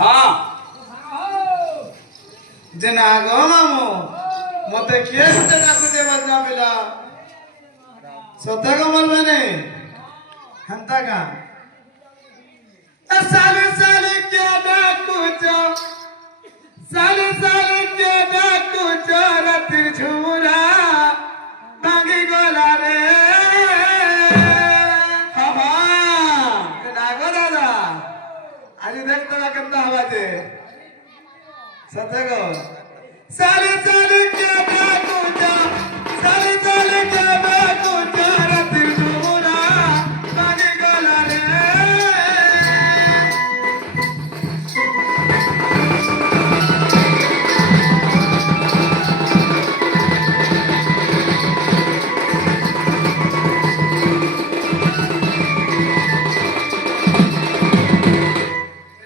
हाँ যে না গো মামু মতে কে সতে ডাকুছে বাজনা পিলা সতে গো বলবে নে হন্তা কা সালে সালে কে ডাকুছ সালে সালে কে ডাকুছ রাতের ঝুমুরা ভাঙি গলা রে বাবা ডাকো দাদা আজ দেখতে না কেমন হওয়াছে सतगो साले साले के बाकुजा साले साले के बाकुजा रातिर झुमुरा भागे गला रे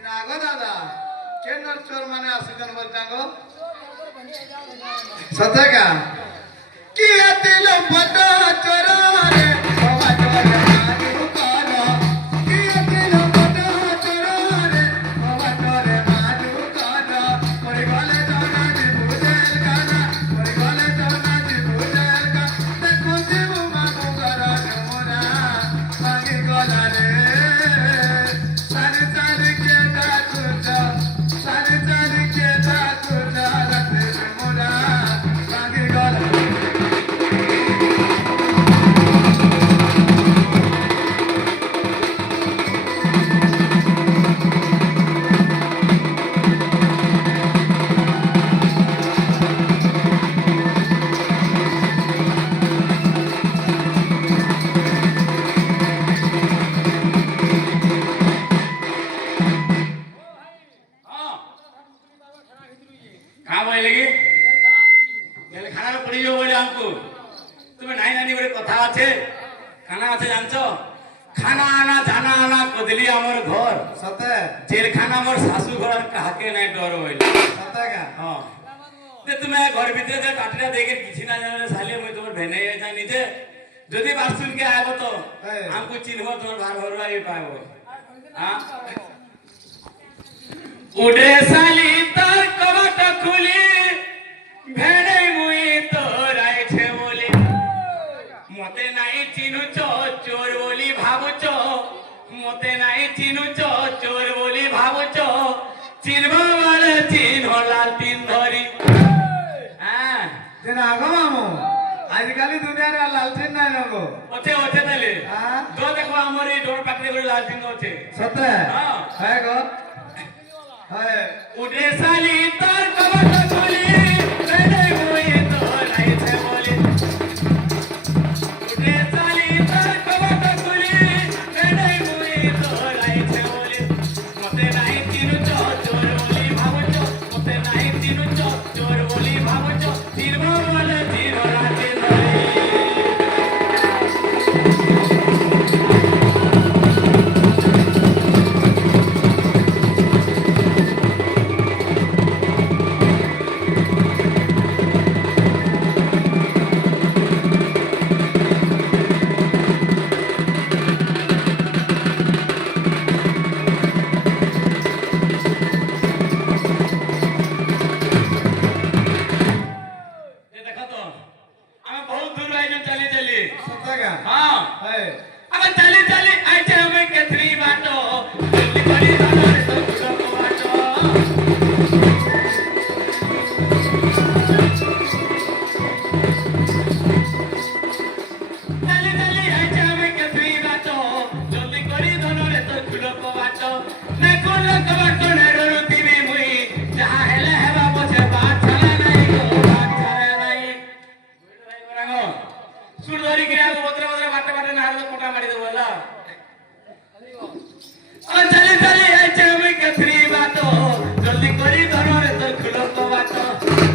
नागो दादा केनर चोर माने आसिकन बोलतांगो सतका किया दिल फटा चोरा रे बाबा चोरे मारू करो किया दिल फटा चोरा रे बाबा चोरे मारू करो मोरे गले जाना जी बुझेल गाना मोरे गले जाना जी बुझेल गा देखो जीव मागू करो मोरा भागी गला रे सारे सारे के डाकुजा सारे सारे के डाकुजा रते मोरा भागी गला कहाँ बोले लगी ये खाना में पड़ी हो बोले हमको तुम्हें नहीं नानी बड़े कथा আছে खाना আছে জানছো खाना आना जाना आना कदली हमर घर सते जेल खाना हमर सासू घर काके नहीं डर होइल सतका हां ते तुम्हें घर भीतर जे काटरा देके किछि ना जाने साले मैं तुम्हार भेने जा नीचे যদি বাসুন কে আইবো তো हमको चिन्हबो তোমার ভার ভরবা এই পাবো हां उडे साली तार कबाट खुली भेड़े मुई तोर आइछे बोली मते नाई चिनुच चोर बोली भाबुच मते नाई चिनुच चोर बोली भाबुच चिन्हबा वाले चिन्ह लाल तीन धरी हां যে না গো মামু আজকালি দুনিয়ার লালচিন নাই নগো ওতে ওতে তালে हां দো দেখো আমার এই ডোর পাকড়ে করে লাল চিহ্ন আছে সতে हां হ্যাঁ গো হ্যাঁ उडे साली तार कबाट खुली भेड़े मुई तोर आइछे बोली उडे साली तार कबाट खुली भेड़े मुई तोर आइछे बोली मते नाई चिनुच चोर बोली भाबुच मते नाई चिनुच चोर बोली भाबुच चिरबो वाले चिर राते धरी ये देखो तो हमें बहुत दूर आइजो चली चली सतका हां হ্যাঁ हमें चली चली आइछे हमें केथरी बाटो जल्दी करी दादा तो कुलो बाटो चली चली आइछे हमें केथरी बाटो जल्दी करी धनरे तो कुलो बाटो ने कुलो बाटो ने रुतीबी मुई जहा हेले हेबा बसे बात चले नहीं गो बात चले नहीं बरागो सुर धरी के आगो बतरे बतरे बाटे बाटे नार तो कोटा मारी देबो ला चली चली आइछे हमें केथरी बाटो जल्दी करी धनरे तो कुलो बाटो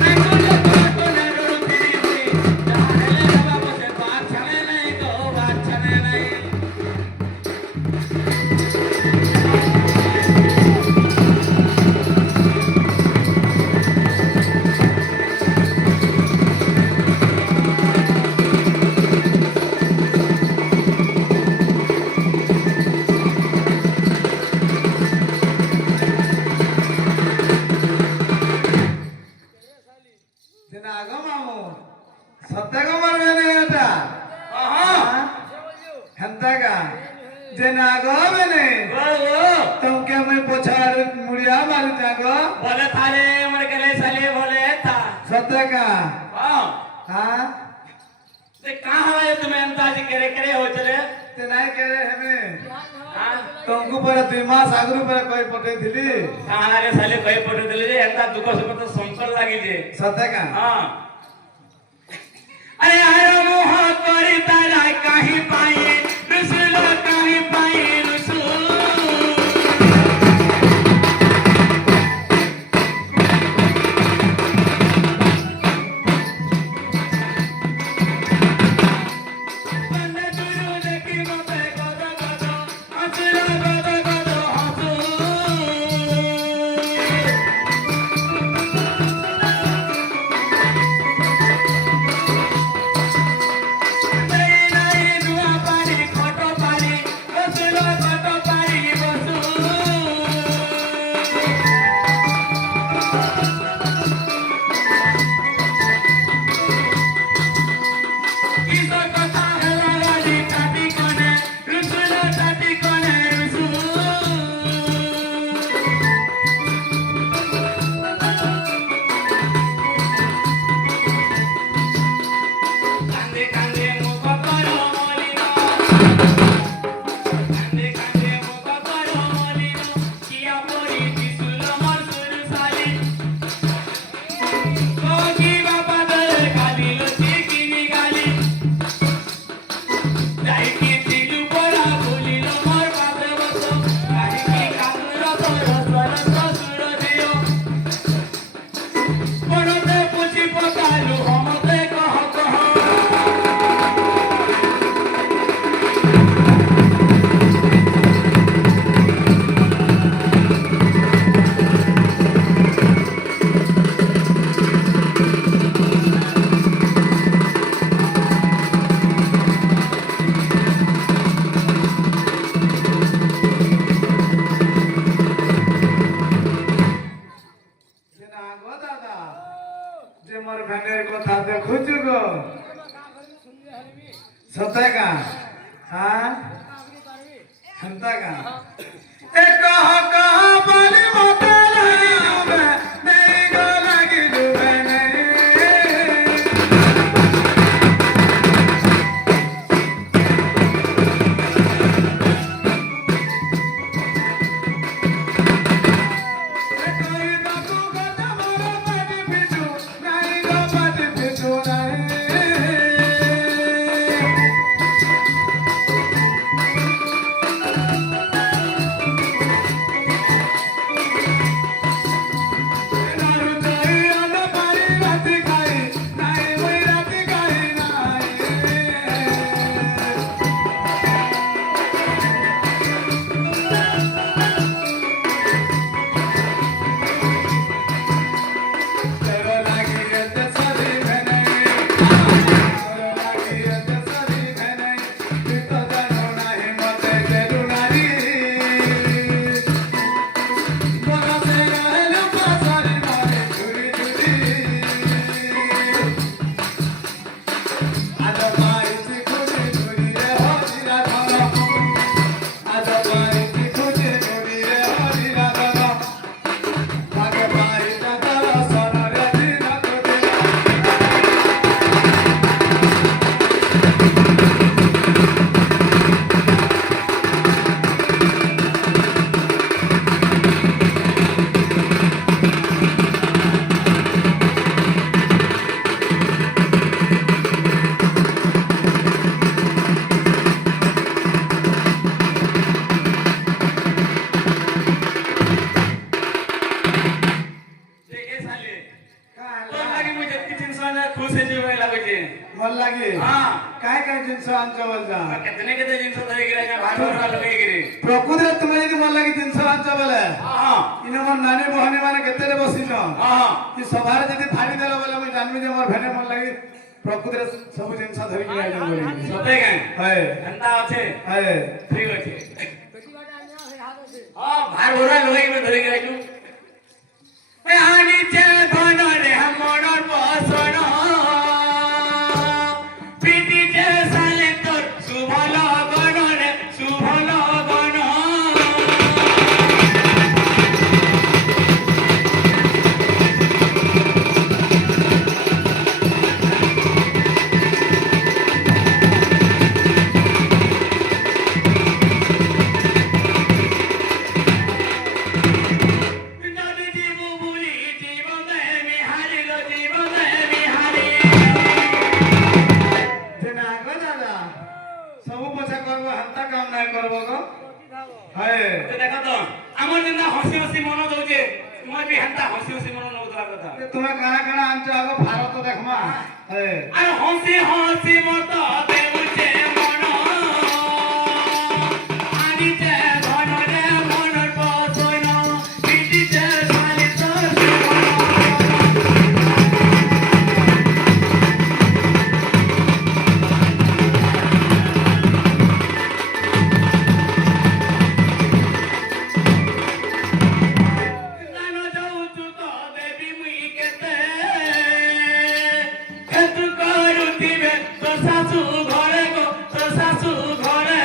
ने कुलो बाटो ने रुतीबी मुई जहा हेले हेबा बसे बात चले नहीं गो बात चले नहीं যে না গো মানে ও তোকে আমি পোছার মুড়িয়া মারি না গো बोले थाले मर गले साले बोले था सत्य का हाँ हाँ ते कहाँ है तुम्हें अंदाज करे करे हो चले ते नहीं कह रहे हमें हाँ तुमको पर 2 मास आगरू पर कोई पटे दिली कहाँ रे साले कहीं पड़े दिले रे अंदा दुख सुख तो संकल लागी जे सत्य का हाँ अरे आयो मोह करी तारा कहीं पाए रुसलो कहीं पाए रुसलो बंदे दुरु देखी मते गदो गदो हंसलो गदो गदो हंसो नहीं नहीं दुआ पारी फोटो पारी बसलो फोटो पारी बसो किसो कथा हेला वाली टाटी कोने रुसलो टाटी कोने रुसो कांदे कांदे मुख करो मलिनो कांदे कांदे मुख करो मलिनो किया परी दिसुलो मोर सुरसाली कोकी बापा दरे गाली लसी किनी गाली जाइकी दिलु परा भूलिलो मोर पापे बसो काहिकी कामुरो तोर स्वर सुर दियो मनते पुछि पकालु हमते कह कह যে না গো দাদা যে মোর ভ্যানের কথা দেখুছু গো সত্য का हाँ हंता का ए कह बोली मते लगी डूबे नहीं गो लगी डूबे नहीं कोई बाबू को तुम्हारा पाटी पिछू नहीं गो पाटी पिछू नहीं नारू चाई आना पारी राती खाई नहीं वही राती खाई नहीं तेरो लागी एत सारी भेने तेरो लागी एत सारी भेने तू तो जानो नाही मते केरु नारी मोरा से रहलु पासारी मारे झुरी झुरी आज पाई सी खुदी झुरी रे हो जीरा धरो आज पाई सी खुदी झुरी रे हो जीरा धरो भाग पाई दादा सोना रे जीरा खुदी देखे साले तोर लागी मुझे किचन सोना खुश है जीवे लागो जे मन लागे हाँ काय काय जिनिस आमच्या बोलता कितने कितने जिंस धरे गिरे ना भाग भाग लगे गिरे ପ୍ରକୃତରେ ତୁମେ ଯଦି ଭଲ ଲାଗି ଜିନିଷ ଆଣିଛ ବୋଲେ हाँ ଇନେ ମୋର ନାନୀ ଭଉଣୀ ମାନେ କେତେରେ ବସିଛ हाँ କି ସଭାରେ ଯଦି ଫାଡ଼ି ଦେଲ ବୋଲେ ମୁଁ ଜାଣିବି ଯେ ମୋର ଭେନେ ଭଲ ଲାଗି ପ୍ରକୃତରେ ସବୁ ଜିନିଷ ଧରିକି ଆଇଛ ବୋଲି सते गए ହଏ अंदा अच्छे ହଏ ठीक अच्छे हाँ भार भरा लगे में धरे गिरे तू ए आनी चे धन रे हमर बसन प्रीति जे साले तोर शुभ लगन रे शुभ लगन तुम्हें भी हंता हंसी हंसी मन नौतला कथा তুমি কানা কানা আনছো আগে ভারত দেখমা হ্যাঁ अरे हंसी हंसी मत देउचे मन आनिचे धन रे मनर पसोन बिटिचे साली तोर सुमन जानो जाऊचु तो देवी मुई केते हेतु करुथिबे तो सासु घरे गो तो सासु घरे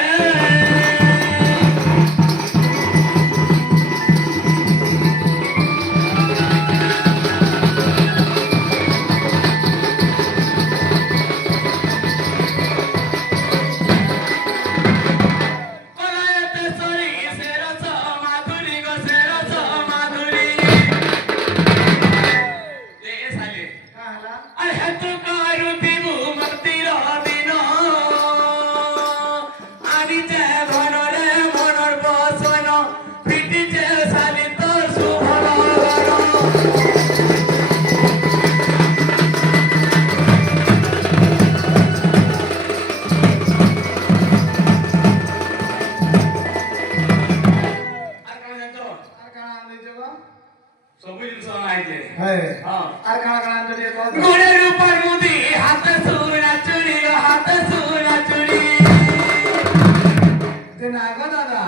কলায়তে সরি সেরস মাধুরী গো সেরস মাধুরী দে সালে কাহলা अरे हेतु करुथिबु मर्तिर दिन आनिचे धन रे मनर बसन पिटिचे साली तोर सुभल घर আর কোন জানো আর কানা আনছো গো সবু জিনিস আইছে হ্যাঁ হ্যাঁ আর কানা কানা আনছো দিয়ে কও গোড়ের উপর মুদি হাতে সুরা চুরি হাতে সুরা চুরি যে না গো দাদা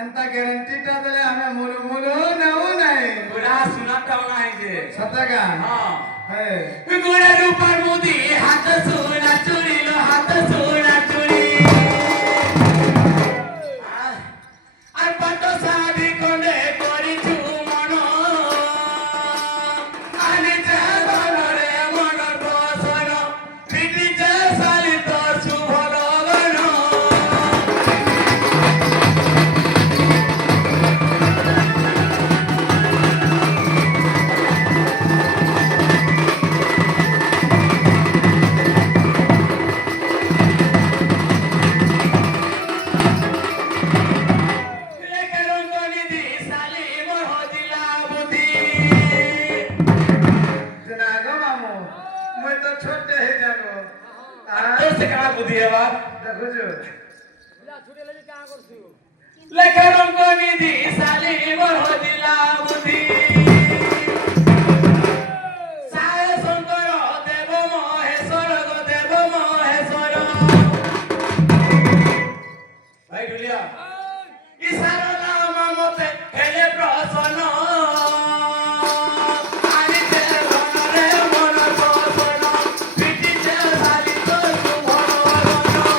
এন্তা গ্যারান্টিটা দিলে আমি মুলু মুলু নেও নাই গোড়া সুনাটা আইছে সতকা হ্যাঁ হ্যাঁ গোড়ের উপর মুদি হাতে সুরা চুরি হাতে সুরা চুরি আর পাট শাড়ি কোনে করিছু মন আনিছে ধন রে মনর বসন পিটিছে শালি তোর শুভল গণ লেখে রঙ্গনিধি শালি মোর হদিলা বুদ্ধি যে না গো মামু মই তো ছোট হয়ে যাবো তোর সে কানা বুদ্ধি এবার দেখুছো লেখে রঙ্গনিধি শালি মোর হদিলা বুদ্ধি সায় শঙ্কর দেব মহেশ্বর গো দেব মহেশ্বর ভাই ঢুলিয়া ইসারলা মামতে হেলে প্রসন্ন আনিতে ধন রে মনর বসন পিটিছে শালি তোর শুভল গণ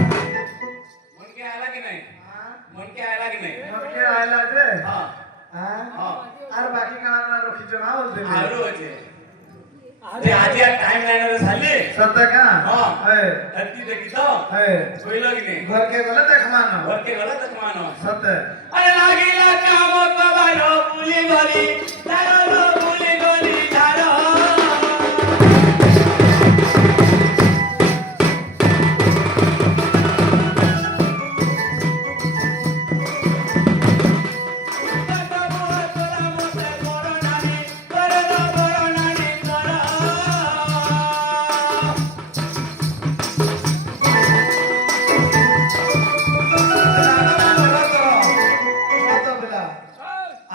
मन के आला कि नहीं मन के आला कि नहीं মনকে আইলা যে हां হ্যাঁ हां আর বাকি কানা কানা রখিছো না বলতে आरो আছে যে আজ আর টাইম লাইন রে সালে সতকা हां হ্যাঁ धरती देखी तो হ্যাঁ কইল कि नहीं ঘর কে গলে দেখমান घर के गलत मानो সত अरे लागिला काम कबारो बुली गली धारो बुली गली धारो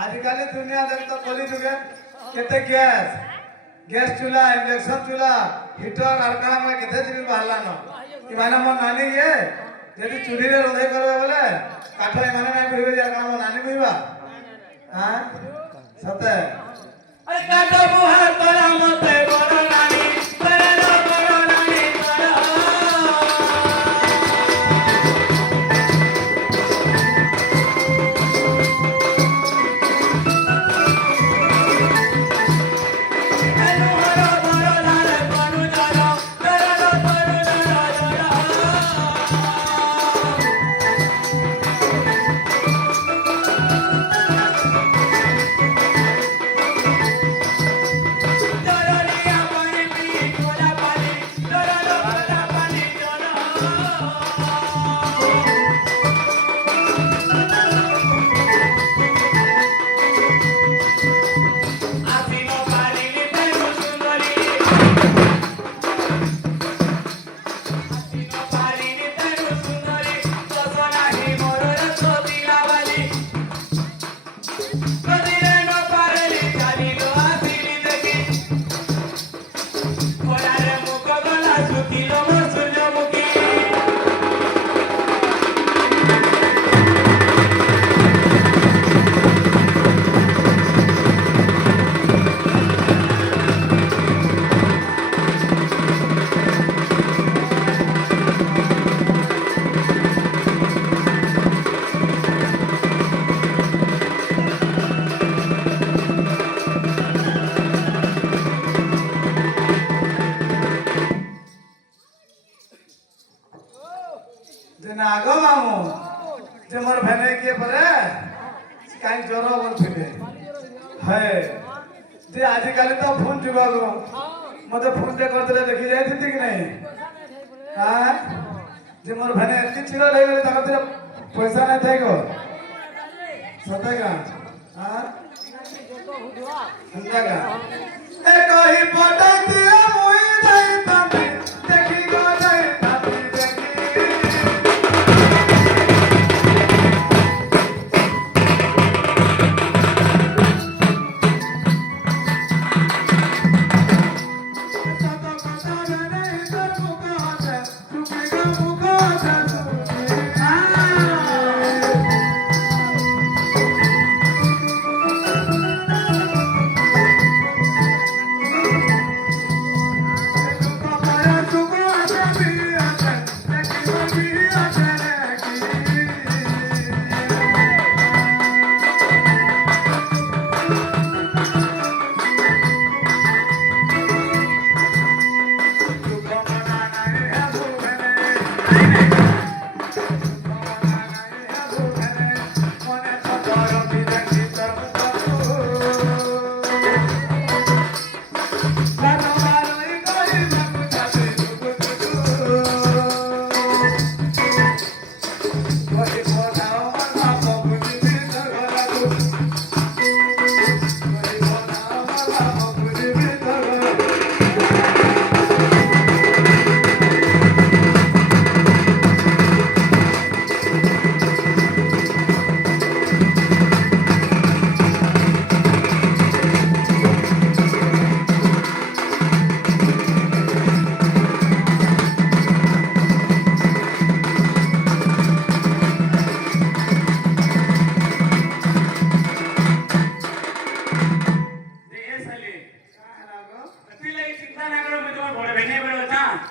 आजकल दुनिया देखता बोली दुगे केते गैस गैस चूल्हा इंडक्शन चूल्हा हिटर আর কানা মানে কেতে দিন বাহালা ন ইমানে মন নানি গে যদি চুলি রে রন্ধে করবে বলে কাঠ ইমানে নাই কইবে আর কানা মন নানি কইবা হ্যাঁ সতে अरे काटो मुहा तोरा मते बड़ नानी करे लो बड़ नानी करो যে মোর ভেনে গিয়ে পরে কাই জ্বর বলছিলে হ্যাঁ যে আজকালি তো ফোন যুগ মতো ফোনটা করতে দেখি যাইছিস কি নাই হ্যাঁ যে মোর ভেনে এত ছিল হয়ে গেলে তার পয়সা নাই থাই গো সতে গা হ্যাঁ শুনতা গা এ কহি পটাই দিয়া মুই যাই তাতে দেখি গো যাই তাতে দেখি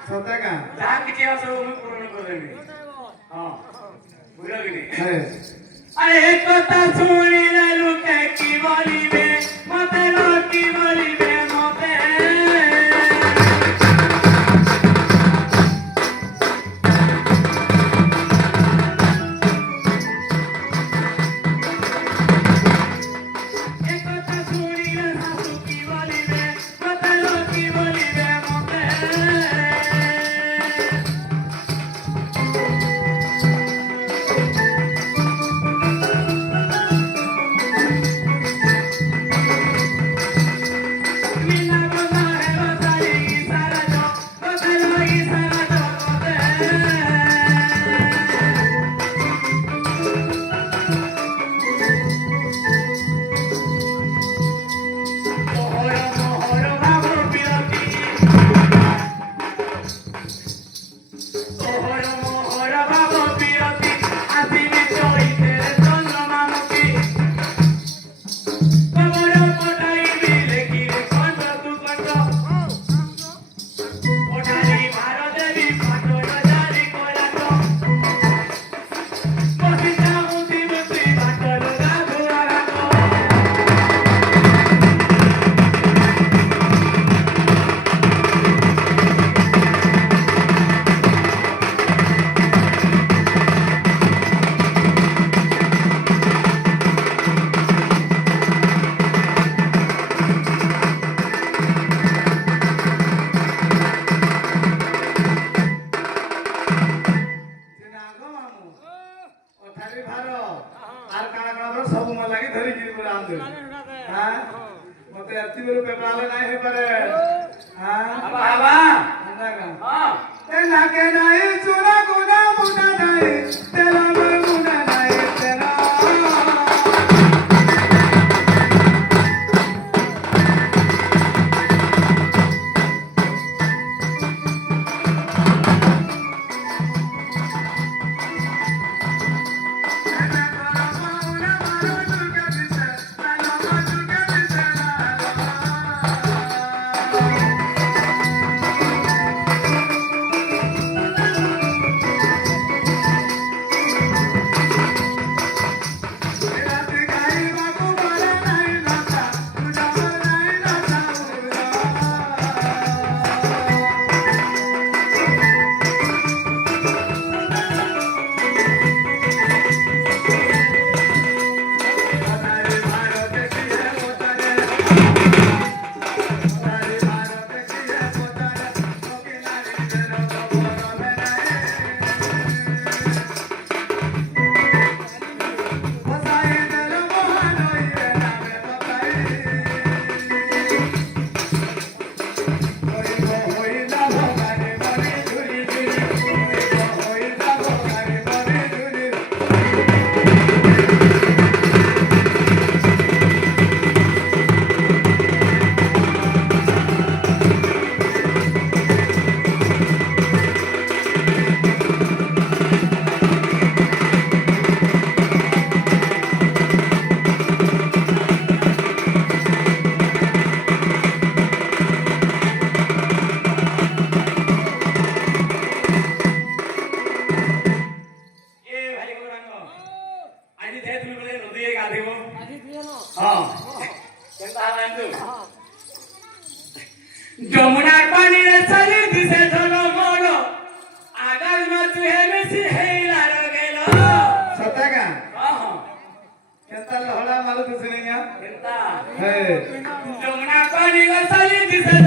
সতে গা ଯାହା କିଛି ଆଉ ସବୁ ମୁଁ ପୂରଣ କରିଦେବି ହଁ ବୁଝିଲ କି ନାହିଁ? হ্যাঁ আরে এ কথা শুনিলে লোকে কি বলিবে মতে লোক কি বলিবে মতে এ কথা শুনিলে শাশু কি বলিবে মতে লোক কি বলিবে মতে মিনা বনা হে বাসাই ইসারা জো বদলো ইসারা জো মতে মোহর মোহর ভাব বিরতি মোহর মোহর ভাব বিরতি আসিনি চইতে চন্দ্রমামুখী কবর পটাইবি লেখিরে কণ্ঠ তু কণ্ঠ পটারি ভার দেবী পাটর জারি করাত বসি যাউতি বসি বাটর গাধুয়া রাত গো মামু ওঠারি ভার আর কানা কানা সব মা লাগি ধরি গিরি বলে আনতে হ্যাঁ মতে এতি বলে পেপালে নাই হই পারে হ্যাঁ আবা আবা শুনতা গা হ্যাঁ এ নাকে নাই চুরা গুনা মুনা নাই তেলা মুনা নাই তেলা যমুনার পানিরে সারি দিছে ঝলমল আগাল মাছ হেমেছি হেইলার গেল সতাগা আহ কেনতা লহড়া মালু দিছে নিয়া কেনতা হে যমুনার পানিরে সারি দিছে